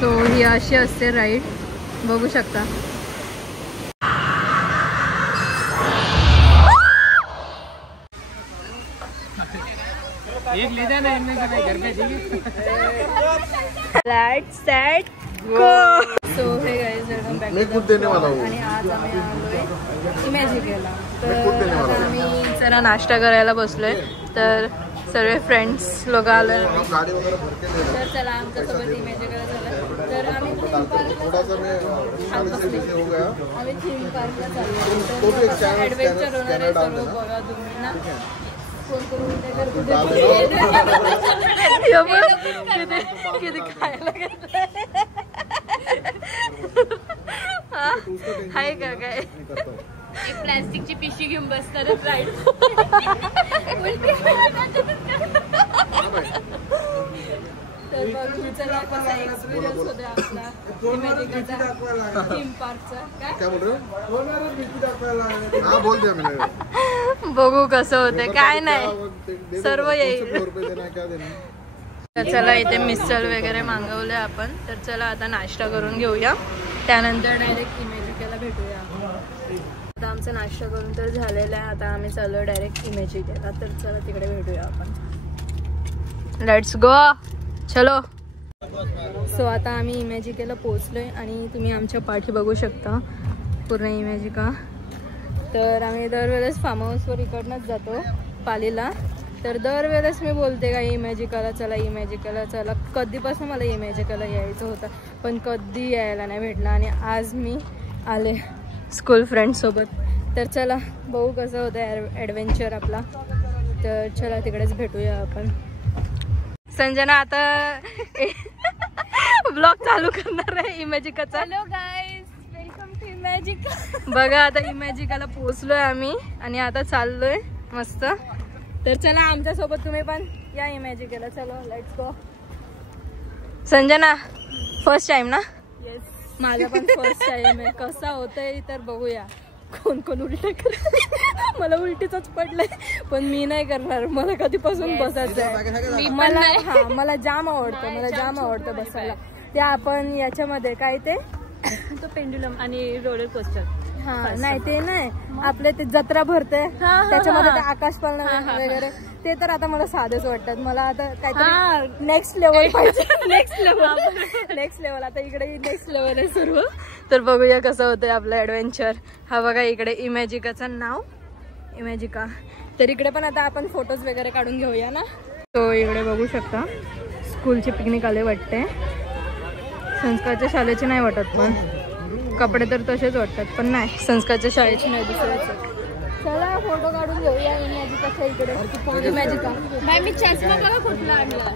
So ही अशी असते ride, बघू शकता. एक लीधा ना इनमें से घर पे ठीक है. Let's set go. So hey guys, welcome back. मी खूप देने वाला हूं. आणि आज आम्ही आलोय इमॅजिकेला. तर आता आम्ही जरा नाश्ता करायला बसलोय. तर सर्व फ्रेंड्स लोक आले. तर चला आमच्यासोबत इमॅजिकेला झालं. तर आम्ही थीम पार्कला चाललो. ॲडव्हेंचर होणार आहे सर्व, बघा तुम्ही ना. किती खायला हाय का काय. एक प्लास्टिकची पिशवी घेऊन बसतात राईड. तर बघू चला कसा एक्सपिरियन्स होता आपला इमॅजिकेचा थीम पार्कचा. काय बघू कसं होतं, काय नाही सर्व येईल. तर चला इथे मिसळ वगैरे मागवले आपण. तर चला आता नाश्ता करून घेऊया, त्यानंतर डायरेक्ट इमॅजिकेला भेटूया. आता आमचा नाश्ता करून तर झालेला आहे. आता आम्ही चाललो डायरेक्ट इमॅजिकेला. तर चला तिकडे भेटूया आपण. लेट्स गो, चलो. सो आता आम्ही इमॅजिकेला पोचलोय आणि तुम्ही आमच्या पाठी बघू शकता पूर्ण इमॅजिका. तर आम्ही दरवेळेस फार्म हाऊसवर इकडनंच जातो पालीला. तर दरवेळेस मी बोलते का इमॅजिकाला चला, इमॅजिकाला चला. कधीपासून मला इमॅजिकाला यायचं होतं पण कधी यायला नाही भेटलं. आणि आज मी आले स्कूल फ्रेंड्ससोबत. तर चला बघू कसं होतं ॲडव्हेंचर आपला. तर चला तिकडेच भेटूया आपण. संजना आता ब्लॉग चालू करणार आहे इमॅजिकाचा. Hello guys, welcome to Imagica. बघा आता इमॅजिकाला पोहोचलोय आम्ही आणि आता चाललोय मस्त. तर चला आमच्या सोबत तुम्ही पण या इमॅजिकेला. चलो let's go. Sanjana first time ना? येस, माझा पण फर्स्ट टाइम आहे. कसा होतंय तर बघूया. कोण कोण उलट कर. मला उलटीच पडलंय पण मी नाही करणार. मला कधीपासून बसायचंय. मला जाम आवडतं, मला जाम आवडतं बसायला. ते आपण याच्यामध्ये काय ते तो पेंडुलम आणि रोलर कोस्टर. हा नाही ते नाही, आपले ते जत्रा भरते त्याच्यामध्ये ते आकाश पाळणा वगैरे. ते तर आता मला साधेच वाटतात. मला आता काहीतरी नेक्स्ट लेवल पाहिजे. नेक्स्ट लेवल आता इकडे नेक्स्ट लेवल आहे सुरू. तर बघूया कसं होतंय आपलं ॲडव्हेंचर. हा बघा इकडे इमॅजिकाचं नाव इमॅजिका. तर इकडे पण आता आपण फोटोज वगैरे काढून घेऊया ना. तो इकडे बघू शकता स्कूलची पिकनिक आले वाटते. संस्कारच्या शाळेचे नाही वाटत पण कपडे तर तसेच वाटतात पण नाही, संस्कारच्या शाळेची नाही दुसऱ्याच. चला फोटो काढून घेऊया इमॅजिकाच्या इकडे. इमॅजिका बाय मी चष्मा बघा कुठला आणला.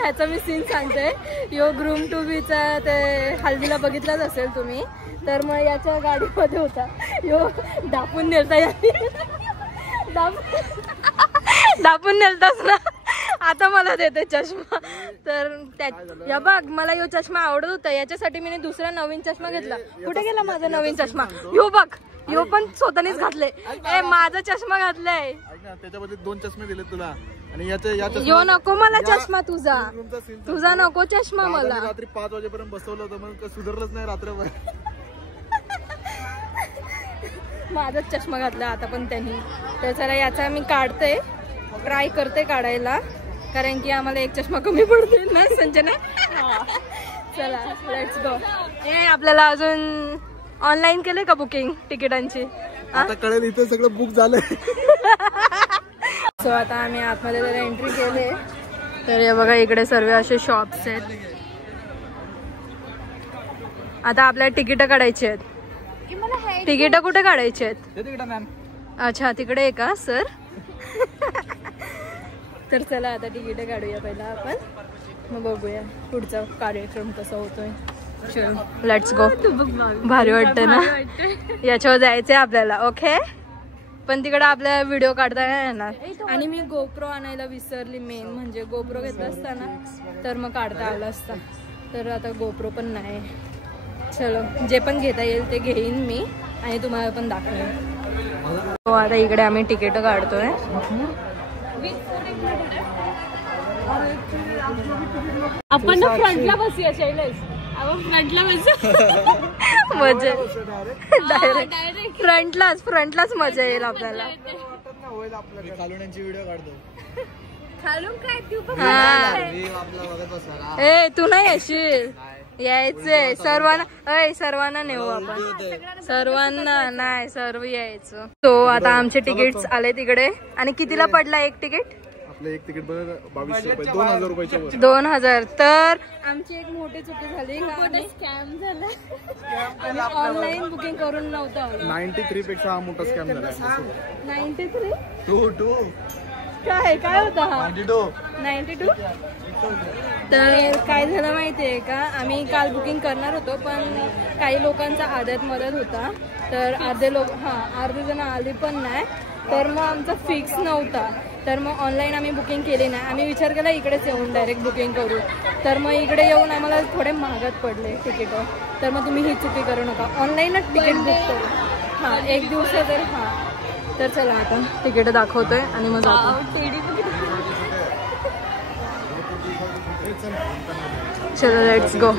ह्याचा मी सीन सांगते. यो ग्रूम टू बीचा ते हल्दीला बघितलाच असेल तुम्ही. तर मग याच्या गाडीमध्ये होता यो दापून नेलता. दापून नेलताच ना. आता मला देते चष्मा. तर या बघ मला यो चष्मा आवडत होता, याच्यासाठी मी दुसरा नवीन चष्मा घेतला. कुठे गेला माझा नवीन चष्मा? यो बघ, यो पण स्वतःनेच घातले. माझा चष्मा घातलाय. त्याच्यामध्ये 2 चष्मे दिले तुला आणि यो नको मला चष्मा तुझा नको चष्मा मला. रात्री 5 वाजेपर्यंत बसवलं होतं मग सुधारलंच नाही रात्रभर. माझाच चष्मा घातला आता पण त्यांनी. तर चला याचा मी काढते, ट्राय करते काढायला, कारण की आम्हाला एक चष्मा कमी पडते ना संजना. चला लेट्स गो. आपल्याला अजून ऑनलाईन केले का बुकिंग तिकिटांची? आता कळेल इथे सगळं बुक झालंय. सो आता आम्ही आतमध्ये जरा एंट्री केले तर हे बघा इकडे सर्व असे शॉप्स आहेत. आता आपल्याला तिकीट काढायची आहेत. तिकीट कुठे काढायची आहेत? अच्छा तिकडे आहे का सर? तर चला आता तिकीट काढूया पहिला आपण, मग बघूया पुढचा कार्यक्रम कसा होतोय. चलो लेट्स गो. भारी वाटतं ना, याच्यावर जायचंय आपल्याला. ओके पण तिकडे आपल्याला व्हिडिओ काढता नाही येणार. आणि मी गोप्रो आणायला विसरली. मेन म्हणजे गोप्रो घेतला असता ना तर मग काढता आला असता. तर आता गोप्रो पण नाही. चलो जे पण घेता येईल ते घेईन मी आणि तुम्हाला पण दाखवेन. हो आता इकडे आम्ही तिकीट काढतोय. आपण फ्रंटला बसूया शैलेश. आपण फ्रंटला बसू. मजा डायरेक्ट फ्रंटलाच मजा येईल आपल्याला. व्हिडिओ काढतो. खालून काय तू पण ए तू नाही येशील. यायचंय सर्वांना नेऊ आपण. सर्वांना नाही सर्व यायचं. तो आता आमचे तिकीट्स आले तिकडे. आणि कितीला पडला एक तिकीट? आपलं एक तिकीट बघ 2200 रुपये 2000 रुपयाच्या वर. 2000. तर आमची एक मोठी चुकी झाली. स्कॅम झाला. आम्ही ऑनलाईन बुकिंग करून नव्हतं. 93 पेक्षा हा मोठा स्कॅम झाला. 93 2 काय होता हा? 92. तर काय झालं माहितीये का, आम्ही काल बुकिंग करणार होतो पण काही लोकांचा आदत मदत होता. तर अर्धे जण आले पण नाही. तर मग आमचा फिक्स नव्हता. तर मग ऑनलाईन आम्ही बुकिंग केली नाही. आम्ही विचार केला इकडेच येऊन डायरेक्ट बुकिंग करू. तर मग इकडे येऊन आम्हाला थोडे महागात पडले तिकीट. तर मग तुम्ही ही चुकी करू नका, ऑनलाईनच तिकीट बुक करू. हां एक दिवस तर हां. तर चला आता तिकीट दाखवतोय आणि मग जातो. चलो लेट्स गो.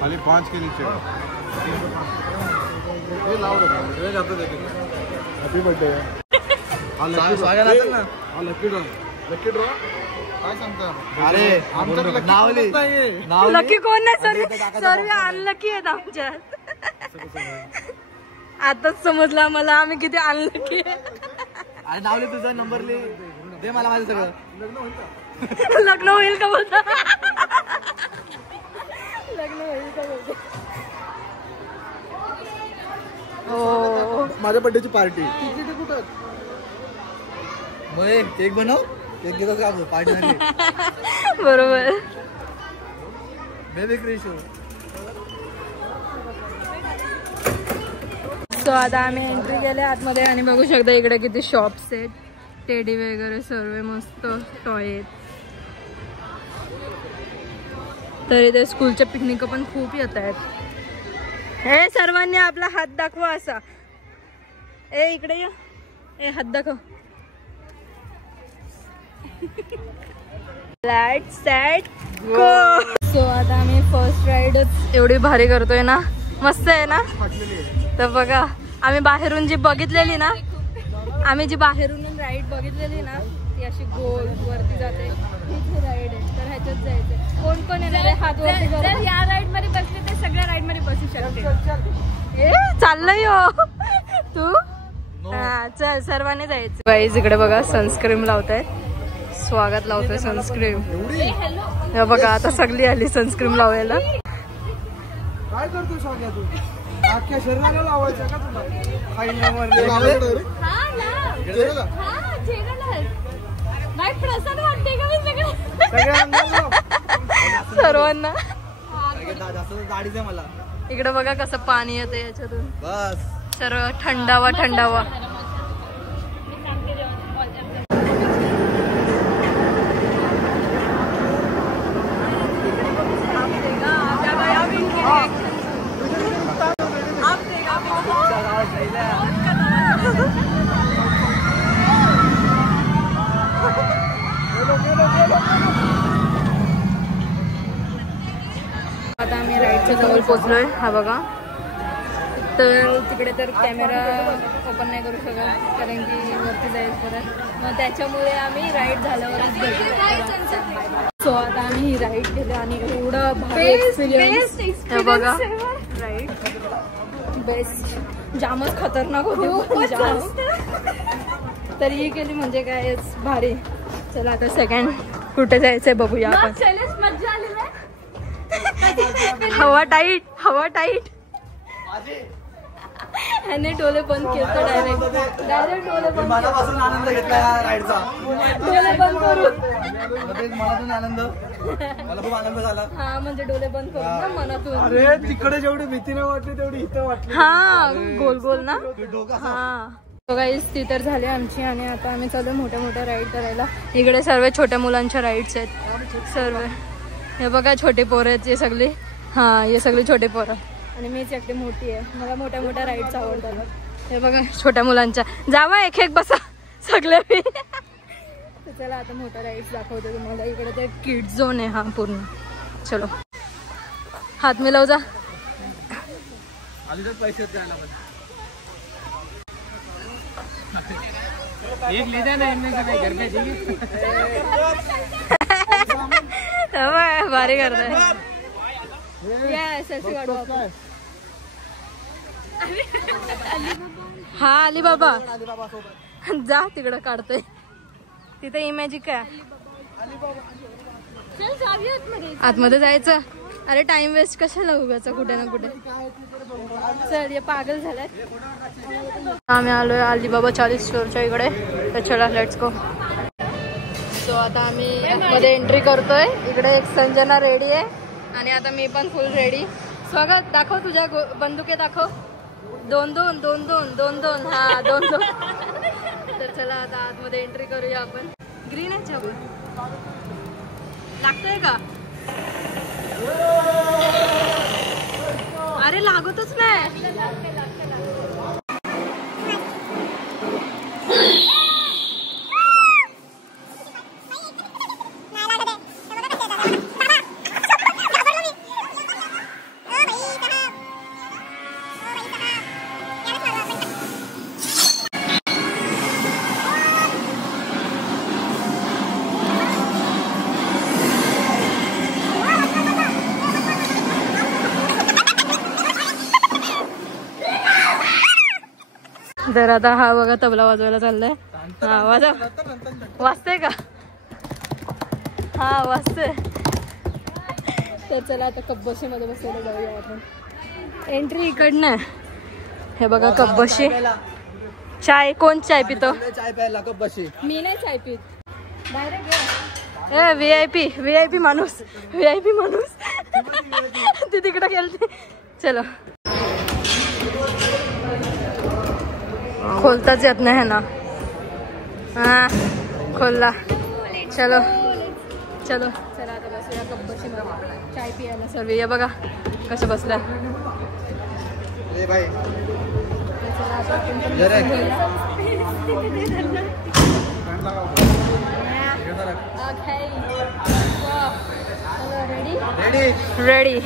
खाली 5 के नीचे. Happy birthday. लकी ड्रॉ काय सांगता? अरे लकी कोण नाही सर्व अनलकी आहेत आमच्यात. आताच समजला मला आम्ही किती अनलकी आहे. नावले तुझा नंबर दे मला माझं सगळं. लग्न होईल का बोलता? लग्न होईल का बोलता? हो माझ्या बर्थडेची पार्टी. केक बनव. केक घेतो का पार्टी मध्ये? बरोबर. बेबी क्रिशो. सो आता आम्ही एंट्री केले आतमध्ये आणि बघू शकता इकडे किती शॉप्स आहेत. टेडी वगैरे सर्व मस्त टॉय आहेत. तर इथे स्कूलच्या पिकनिक पण खूप येत आहेत. हे सर्वांनी आपला हात दाखवा असा. ए इकडे या. ए हात दाखव. Let's set go. सो आता आम्ही फर्स्ट राईडच एवढी भारी करतोय ना, मस्त आहे ना. तर बघा आम्ही बाहेरून जी बघितलेली ना, आम्ही जी बाहेरून राईड बघितलेली ना ती अशी गोल वरती जाते. ही राईड आहे तर ह्याच्यात जायचं. कोण कोण येणार आहे हात वरती? जर या राईड मध्ये बसले तर सगळ्या राईड मध्ये बसू शकते. चाललंय हो तू. हा चल सर्वांनी जायचं. गाईज इकडे बघा सनस्क्रीम लावताय. स्वागत लावतोय सनस्क्रीम. हे बघा आता सगळी आली सनस्क्रीम लावायला. काय करतो सांगा तू? अख्ख्या शरीराला लावायचं का तुला? प्रसाद वाटते का मी सर्वांना. गाडीच आहे मला. इकडे बघा कसं पाणी येतं याच्यातून. बस सर्व थंडावा थंडावा. आता आम्ही राईडच्या जवळ पोहोचलोय. हा बघा. तर तिकडे तर कॅमेरा ओपन नाही करू शकत कारण की वरती जाईल परत. मग त्याच्यामुळे आम्ही राईड झाल्यावरच भेटू. सो आता आम्ही ही राईड केली आणि एवढा भारी एक्सपिरियन्स. हे बघा राईड बेस्ट. जामच खतरनाक होती. तरीही केली म्हणजे काय भारी. चला आता सेकंड कुठे जायचंय बघूया आपण. मज्जा आली हवा टाईट हवा टाईट. ह्याने डोले बंद केलं डायरेक्ट डोले बंद. मनापासून आनंद घेतला या राईडचा. डोले बंद करून मनातून आनंद, मला खूप आनंद झाला. हा म्हणजे डोले बंद करून ना मनातून. अरे तिकडे जेवढी भीती नाही वाटली तेवढी इथं वाटली. हा गोल गोल ना. डोका. हा गाईस ती तर झाली आमची आणि आता आम्ही चालू मोठ्या मोठ्या राईड करायला. इकडे सर्व छोट्या मुलांच्या राईड्स आहेत सर्व. हे बघा छोटे पोरं आहेत हे सगळी. हा हे सगळी छोटे पोरं आणि मीच एकटी मोठी आहे. मला मोठ्या मोठ्या राईड्स आवडतात. हे बघा छोट्या मुलांच्या. जावा एक एक बसा सगळे. चला आता मोठ्या राईड्स दाखवते तुम्हाला. इकडे ते किड्स झोन आहे हा पूर्ण. चलो हात मिलाव जा. पैसे एक लीजा ना इनमें से घर में जी. भारी करताय. सेल्फी काढू आपण. हा अलिबाबा जा तिकडं काढतोय. तिथे इमॅजिक आहे. आतमध्ये जायचं. अरे टाइम वेस्ट कशाला उगाच कुठे ना कुठे. चल ये पागल झालाय. आम्ही आलोय अलिबाबा 40 फ्लोअरच्या इकडे. तर चला लेट्स गो. सो आता आम्ही मध्ये एंट्री करतोय. इकडे एक संजना रेडी आहे आणि आता मी पण फुल रेडी. स्वागत दाखव तुझ्या बंदुके दाखव. 2-2 2-2 2-2 हा 2-2. तर चला आता आतमध्ये एंट्री करूया आपण. ग्रीन आहे चबूल लागतोय का. अरे लागतच नाही. तर आता हा बघा तबला वाजवायला चाललाय. हा वाजव. वाजतंय का. हा वाजतंय. तर चला आता कब्बशी मध्ये बसायला जाऊया आपण. एंट्री इकडनं. हे बघा कब्बशी. चाय कोण चाय पितो. चाय प्यायला कब्बशी. मी नाही चाय पित. डायरेक्ट ए व्हीआयपी माणूस. व्हीआयपी माणूस. ती तिकडे गेलती. चलो खोलताच येत नाही ना. हा खोलला. चलो चलो चला आता बसूया कब्बशी मध्ये चाय पियाला. सर्व या बघा कसं बसलाय. रेडी.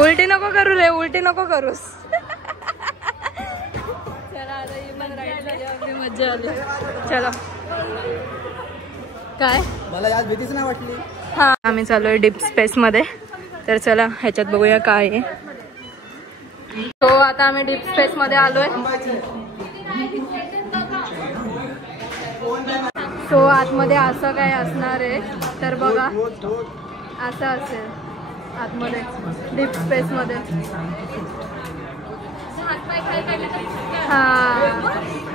उलटी नको करू रे. उलटी नको करूस. चला आता ही पण राईड झाली. अगदी मज्जा आली. चला काय मला यात भीतीच नाही वाटली. हा आम्ही चालूय डीप स्पेस मध्ये. तर चला ह्याच्यात बघूया काय आहे. तो आता आम्ही डीप स्पेस मध्ये आलोय. सो आतमध्ये असं काय असणार आहे तर बघा असं असेल आतमध्ये डीप स्पेस मध्ये. हा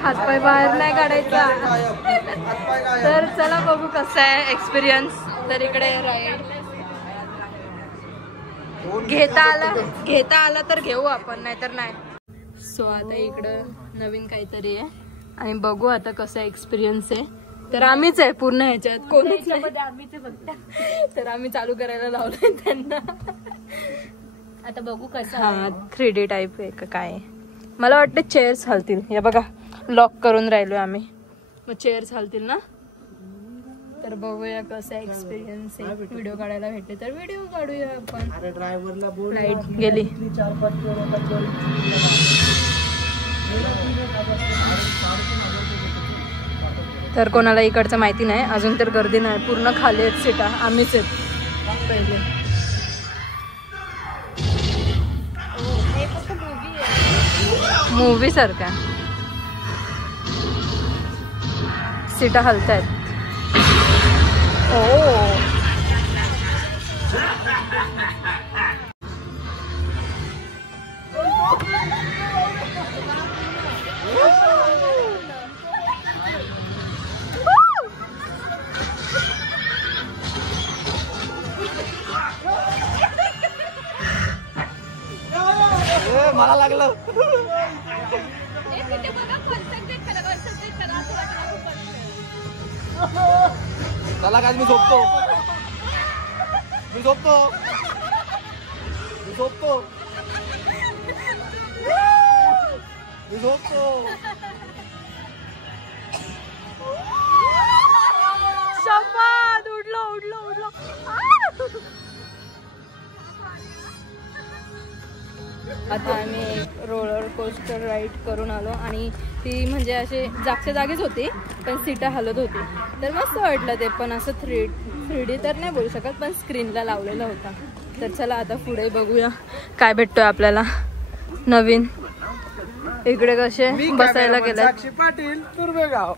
हातपाय बाहेर नाही काढायचा. तर चला बघू कसं आहे एक्सपिरियन्स. तर इकडे राईड घेता आला तर घेऊ आपण नाहीतर नाही. सो आता इकडं नवीन काहीतरी आहे आणि बघू आता कसं एक्सपिरियन्स आहे. तर आम्हीच आहे पूर्ण ह्याच्यात कोणीच नाही. तर आम्ही चालू करायला लावलंय त्यांना. आता बघू कसं हा 3D टाईप आहे का काय. मला वाटतं चेअर्स हलतील. या बघा लॉक करून राहिलोय आम्ही, मग चेअर्स हलतील ना. तर बघूया कसं एक्सपिरियन्स आहे. व्हिडिओ काढायला भेटले तर व्हिडिओ काढूया आपण. अरे ड्रायव्हरला बोल, लाईट गेली. 4-5 किलोमीटर. तर कोणाला इकडचं माहिती नाही अजून तर गर्दी नाही, पूर्ण खाली आहेत सीटा, आम्हीच आहेत पहिले. मूवी सारखा सीटा हलतायत. ओ मला लागलं. चला काय मी झोपतो. शपथ उडलो. आता आम्ही रोलर कोस्टर राईड करून आलो आणि ती म्हणजे असे जागच्या जागीच होती पण सीटा हलत होती. तर मस्त वाटलं ते पण. असं 3D तर नाही बोलू शकत पण स्क्रीनला लावलेला होता. तर चला आता पुढे बघूया काय भेटतोय आपल्याला नवीन. इकडे कसे बसायला गेले. साक्षी पाटील, तुर्भेगाव.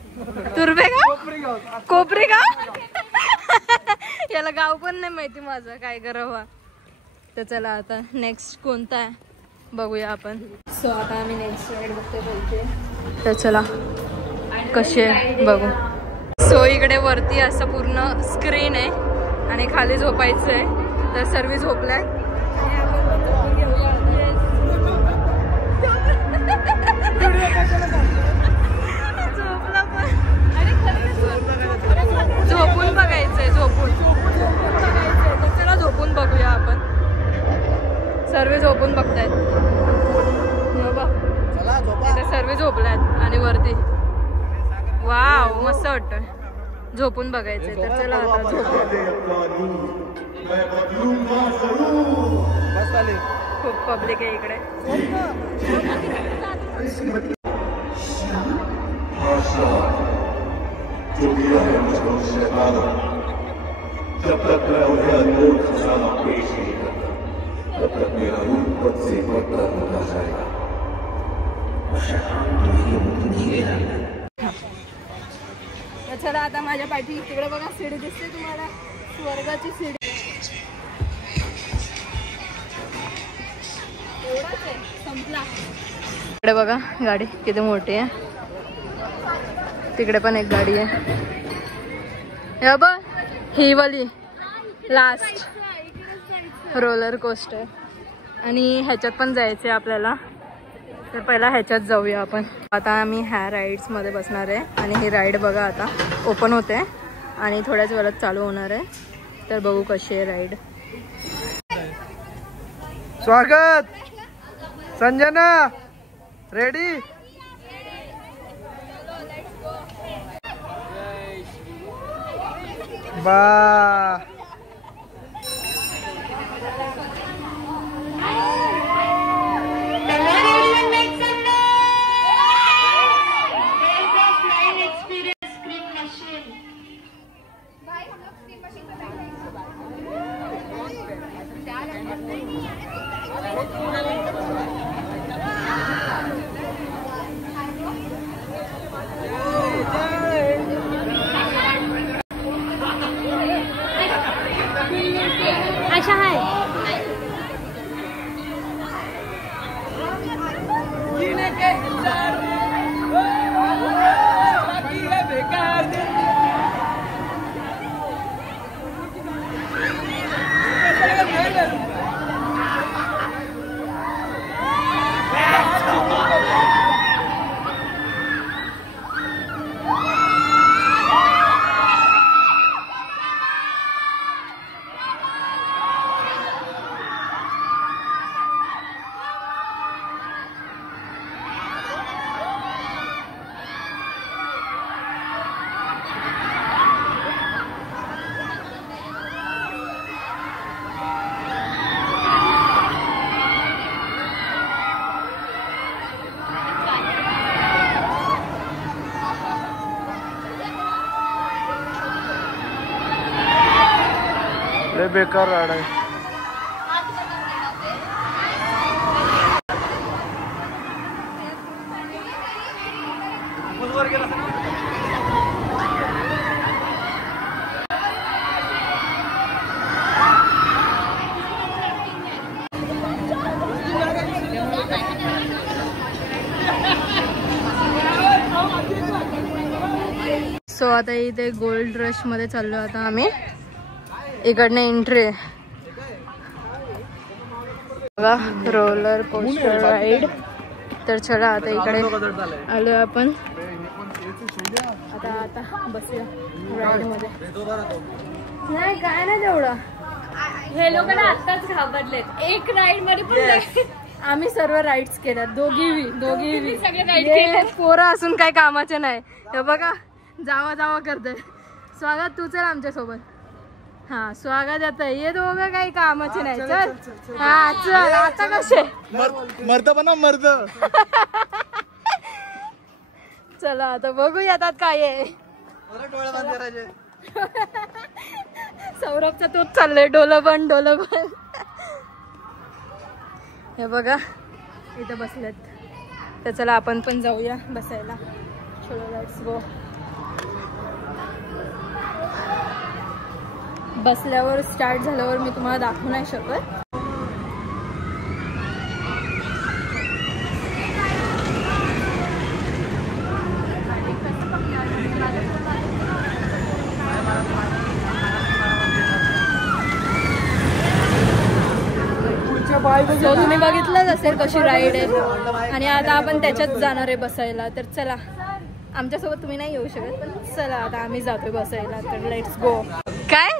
कोपरेगाव याला गाव पण नाही माहिती माझं, काय करावं. तर चला आता नेक्स्ट कोणता आहे बघूया आपण. सो आता आम्ही नेक्स्ट राईड बघते बोलते. तर चला कसे बघू. सो इकडे वरती असं पूर्ण स्क्रीन आहे आणि खाली झोपायचं आहे. तर सर्व झोपलाय आणि आपण पण झोपून घेऊया. झोपला पण झोपून बघायचंय. झोपून बघायचंय. तर चला झोपून बघूया आपण. सर्व झोपून बघतायत. सर्व झोपलायत आणि वरती वाव मस्त वाटतंय. झोपून बघायचंय. तर चला आता खूप पब्लिक आहे इकडे. जब तक मैं उन्हें अनमोल खजाना पेश नहीं करता तब तक मेरा रूप पद से बढ़ता होता जाएगा. चला आता माझ्या पाठी तिकडे बघा सीडी दिसते तुम्हाला, स्वर्गाची सीडी. संपला. इकडे बघा गाडी किती मोठी आहे. तिकडे पण एक गाडी आहे. या बघ ही वाली लास्ट रोलर कोस्टर. आणि ह्याच्यात पण जायचंय आपल्याला. तर पहिला ह्याच्यात जाऊया आपण. आता आम्ही ह्या राईड्स मध्ये बसणार आहे आणि ही राईड बघा आता ओपन होते आणि थोड्याच वेळात चालू होणार आहे. तर बघू कशी आहे राईड. स्वागत संजना. रेडी. बा लय बेकार राड आहे. सो आता इथे गोल्ड रश मध्ये चाललो आता आम्ही. इकडनं एंट्री बघा, रोलर कोस्टर राईड. तर चला आता इकडे आलो आपण. आता बसूया राईड मध्ये. नाही काय नाही तेवढं. हे लोक ना आताच घाबरलेत. एक राईड मध्ये पण आम्ही सर्व राईड्स केल्यात, दोघी सगळे राईड केले. पोरं असून काही कामाचे नाही. हे बघा जावा जावा करतोय. स्वागत तू चल आमच्या सोबत. हा स्वागत येत. ये दोघं काही कामाचे नाही. चल हा चल. आता कसे मर्द बना मर्द. चला आता बघूया आता काय आहे. सौरभचा तोच चाललंय, डोलं पण. हे बघा इथं बसलेत. तर चला आपण पण जाऊया बसायला. चलो लेट्स गो. बसल्यावर स्टार्ट झाल्यावर मी तुम्हाला दाखवू नाही शकत. सो तुम्ही बघितलंच असेल कशी राईड आहे. आणि आता आपण त्याच्यात जाणार आहे बसायला. तर चला आमच्यासोबत तुम्ही नाही येऊ शकत, पण चला आता आम्ही जातोय बसायला. तर लेट्स गो.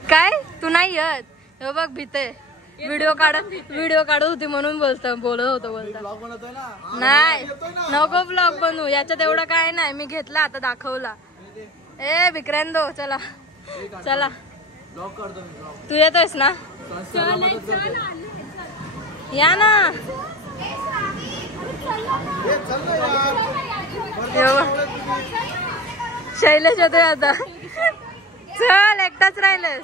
काय तू नाही येत? हो बघ भीते. व्हिडिओ काढत होती म्हणून बोलत होतो. नाही नको ब्लॉग बनवू. याच्यात एवढं काय नाही. मी घेतला आता दाखवला. ए विक्रांतो चला चला. तू येतोयस ना? या ना. शैलेश येतोय आता. चल एकटाच राहिलेस.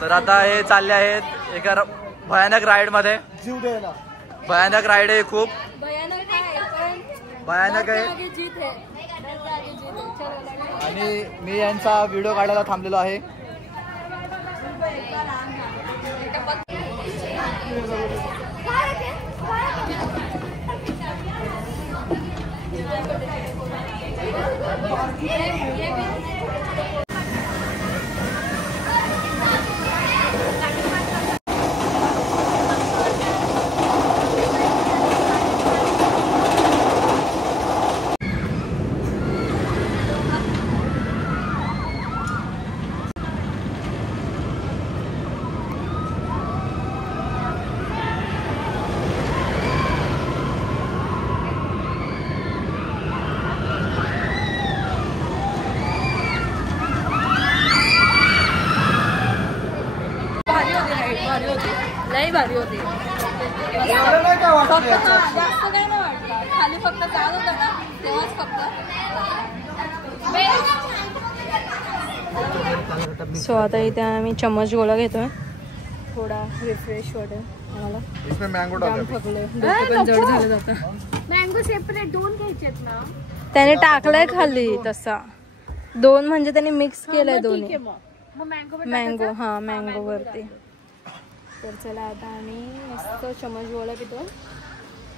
तर आता हे चालले आहेत एका भयानक राईड मध्ये. भयानक राईड आहे, खूप भयानक आहे. आणि मी यांचा व्हिडिओ काढायला थांबलेलो आहे. लई भारी होती. जास्त काय नाही वाटलं. खाली फक्त जात होता ना तेव्हाच फक्त. सो आता इथे आम्ही चम्मच गोळा घेतोय. थोडा रिफ्रेश वाटेल आम्हाला. इसमें मँगो जाम थकले, डोकं पण जड झालं जातं. मँगो सेपरेट 2 घ्यायचेत ना. त्याने टाकलाय खाली तसा 2 म्हणजे त्याने मिक्स केलंय दोन्ही. मँगो हा मँगो वरती. तर चला आता आम्ही मस्त चमच गोळा पितो.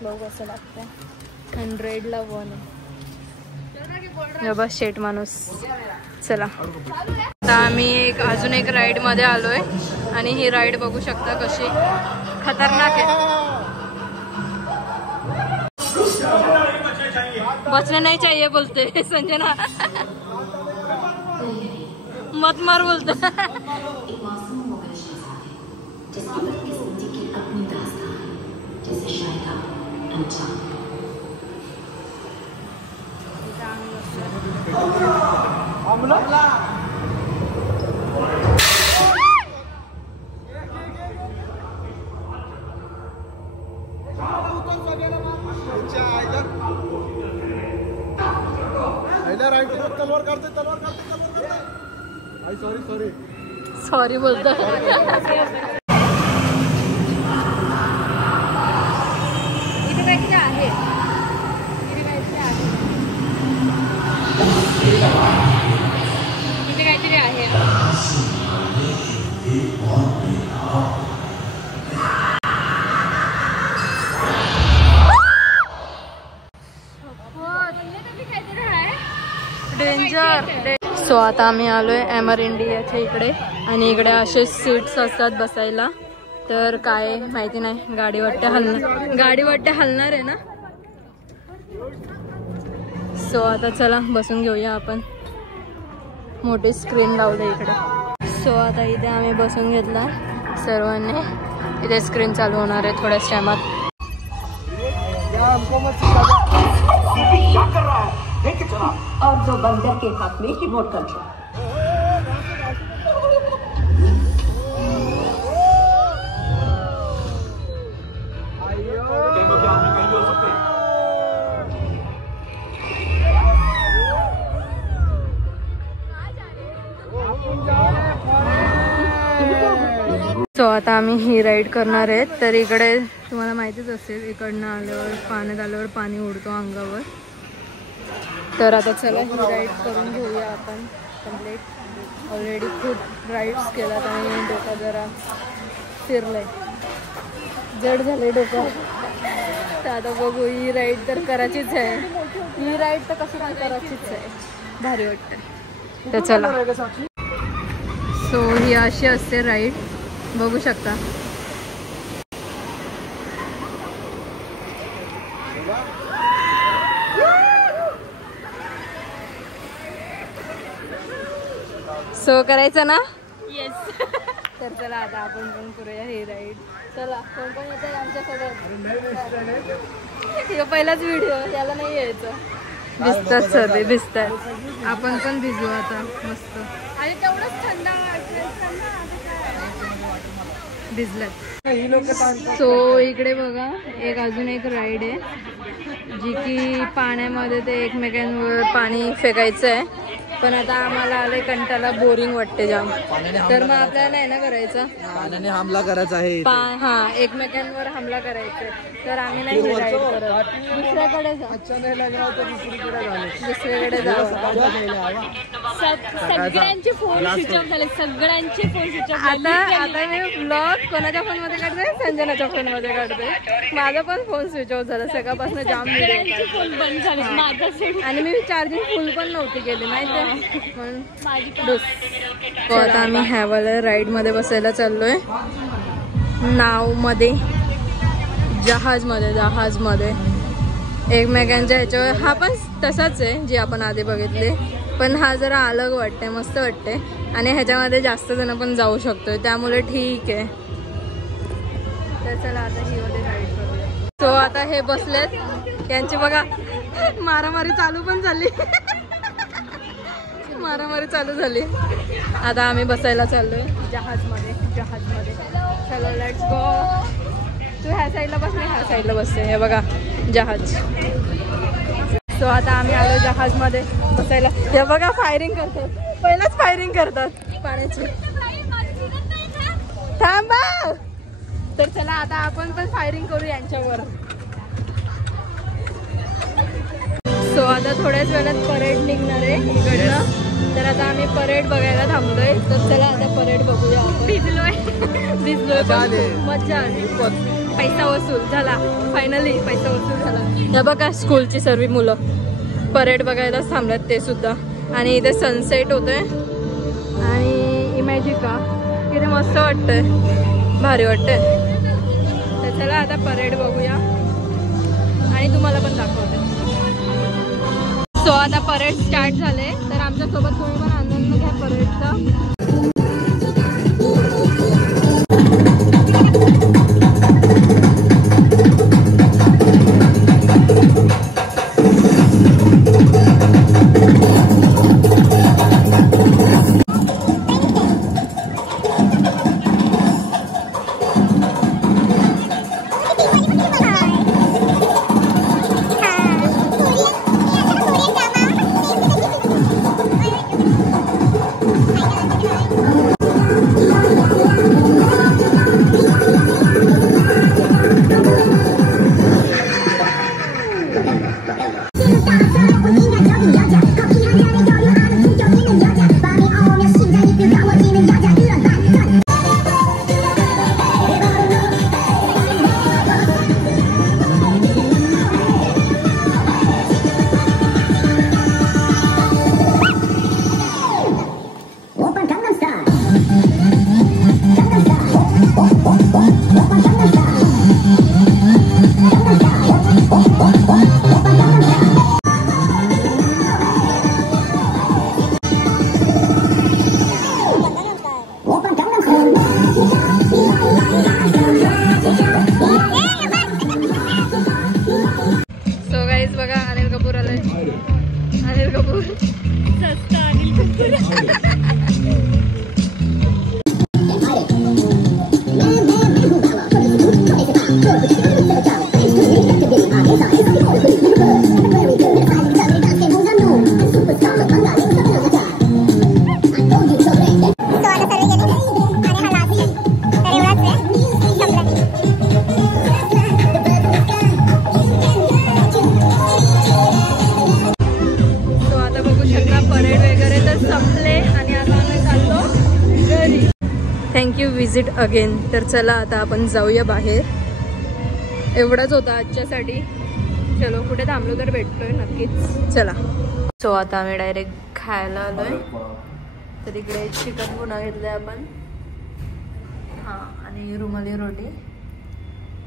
बघू असं लागतं. 100ला 1 आहे. बस शेट माणूस. चला आता आम्ही अजून एक राईड मध्ये आलोय. आणि ही राईड बघू शकता कशी खतरनाक आहे. बचने नहीं चाहिए बोलते संजना. मत मार बोलते. सॉरी बोलतो. इथे काहीतरी आहे, इथे काहीतरी आहे, इथे काहीतरी आहे. डेंजर. सो आता आम्ही आलोय एमआर इंडियाच्या इकडे आणि इकडे असे सीट्स असतात बसायला. तर काय माहिती नाही, गाडी वाटते हलणार आहे ना. सो आता चला बसून घेऊया आपण. मोठी स्क्रीन लावली इकडे. सो आता इथे आम्ही बसून घेतला सर्वांनी. इथे स्क्रीन चालू होणार आहे थोड्याच टायमात. और जो बंदर के हाथ में रिमोट कंट्रोल. सो आता आम्ही ही राईड करणार आहेत. तर इकडे तुम्हाला माहितीच असेल, इकडनं आल्यावर पाण्यात आल्यावर पाणी उडतो अंगावर. तर आता चला ही राईड करून घेऊया आपण कम्प्लीट. ऑलरेडी खूप राईड्स केल्यात आणि डोका जरा फिरलंय, जड झालंय डोकं. तर आता बघू, ही राईड तर करायचीच आहे. ही राईड तर कसं काय करायचीच आहे, भारी वाटते. तर चला. सो ही अशी असते राईड, बघू शकता. सो करायचं ना. येस. तर चला आता आपण पण करूया ही राईड. चला, कोण कोण येतं आमच्यासोबत. पहिलाच व्हिडिओ, याला नाही यायचं. भिजतात सर्वे, भिजतात. आपण पण भिजू आता मस्त. आणि तेवढंच थंड भिजलात. सो इकडे बघा, अजून एक राईड आहे जी की पाण्यामध्ये ते एकमेकांवर पाणी फेकायचं आहे. पण आता आम्हाला आले कंटाळा, बोरिंग वाटते जाम. तर मग आपल्याला नाही ना करायचा, पाण्याने हमला करायचा आहे. हा, एकमेकांवर हमला करायचा. तर आम्ही नाही राईड करत, दुसऱ्याकडे जाऊ. सगळ्यांचे फोन स्विच ऑफ झाले, सगळ्यांचे फोन स्विच ऑफ. आता मी ब्लॉग कोणाच्या फोन मध्ये काढते, संजनाच्या फोन मध्ये काढते. माझा पण फोन स्विच ऑफ झाला सकाळपासून, जाम फोन बंद झाले माझा. आणि मी चार्जिंग फुल पण नव्हती केली माहिती आहे. आता आम्ही ह्यावाला राईड मध्ये बसायला चाललोय, नाव मध्ये, जहाज मध्ये एकमेकांच्या ह्याच्यावर. हा पण तसाच आहे जे आपण आधी बघितले, पण हा जरा अलग वाटते, मस्त वाटते. आणि ह्याच्यामध्ये जास्त जण पण जाऊ शकतोय, त्यामुळे ठीक आहे. तर चला आता ही मध्ये राईड करूया. सो आता हे बसलेत, यांची बघा मारामारी चालू पण झाली. मारामारी चालू झाली. आता आम्ही बसायला चाललोय जहाजमध्ये. चलो लेट्स गो. तू ह्या साईडला बस, नाही ह्या साईडला बसते. हे बघा जहाज. सो आता आम्ही आलो जहाजमध्ये बसायला. हे बघा फायरिंग करतात, पहिलाच फायरिंग करतात पाण्याची. थांबा. तर चला आता आपण पण फायरिंग करू यांच्यावर. सो आता थोड्याच वेळात परेड निघणार आहे इकडनं. तर आता आम्ही परेड बघायला थांबलोय. तर चला आता परेड बघूया. भिजलोय मज्जा आली. पैसा वसूल झाला, फायनली पैसा वसूल झाला. या बघा स्कूलची सर्व मुलं परेड बघायलाच थांबल्यात ते सुद्धा. आणि इथे सनसेट होतोय आणि इमॅजिका किती मस्त वाटतंय, भारी वाटतंय. तर चला आता परेड बघूया आणि तुम्हाला पण दाखवते. सो आता परेड स्टार्ट झाले. तर आमच्यासोबत तुम्ही पण आनंद घ्या परेडचा. सो गाईज बघा अनिल कपूर आलाय. अनिल कपूर सस्ता Anil Kapoor. Thank you visit again. तर चला आता आपण जाऊया बाहेर. एवढंच होतं आजच्यासाठी. चलो कुठे थांबलो तर भेटतोय नक्कीच. चला. सो आता आम्ही डायरेक्ट खायला आलोय. तर इकडे चिकन पुन्हा घेतलंय आपण. हां आणि रुमाली रोटी.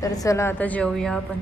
तर चला आता जेवूया आपण.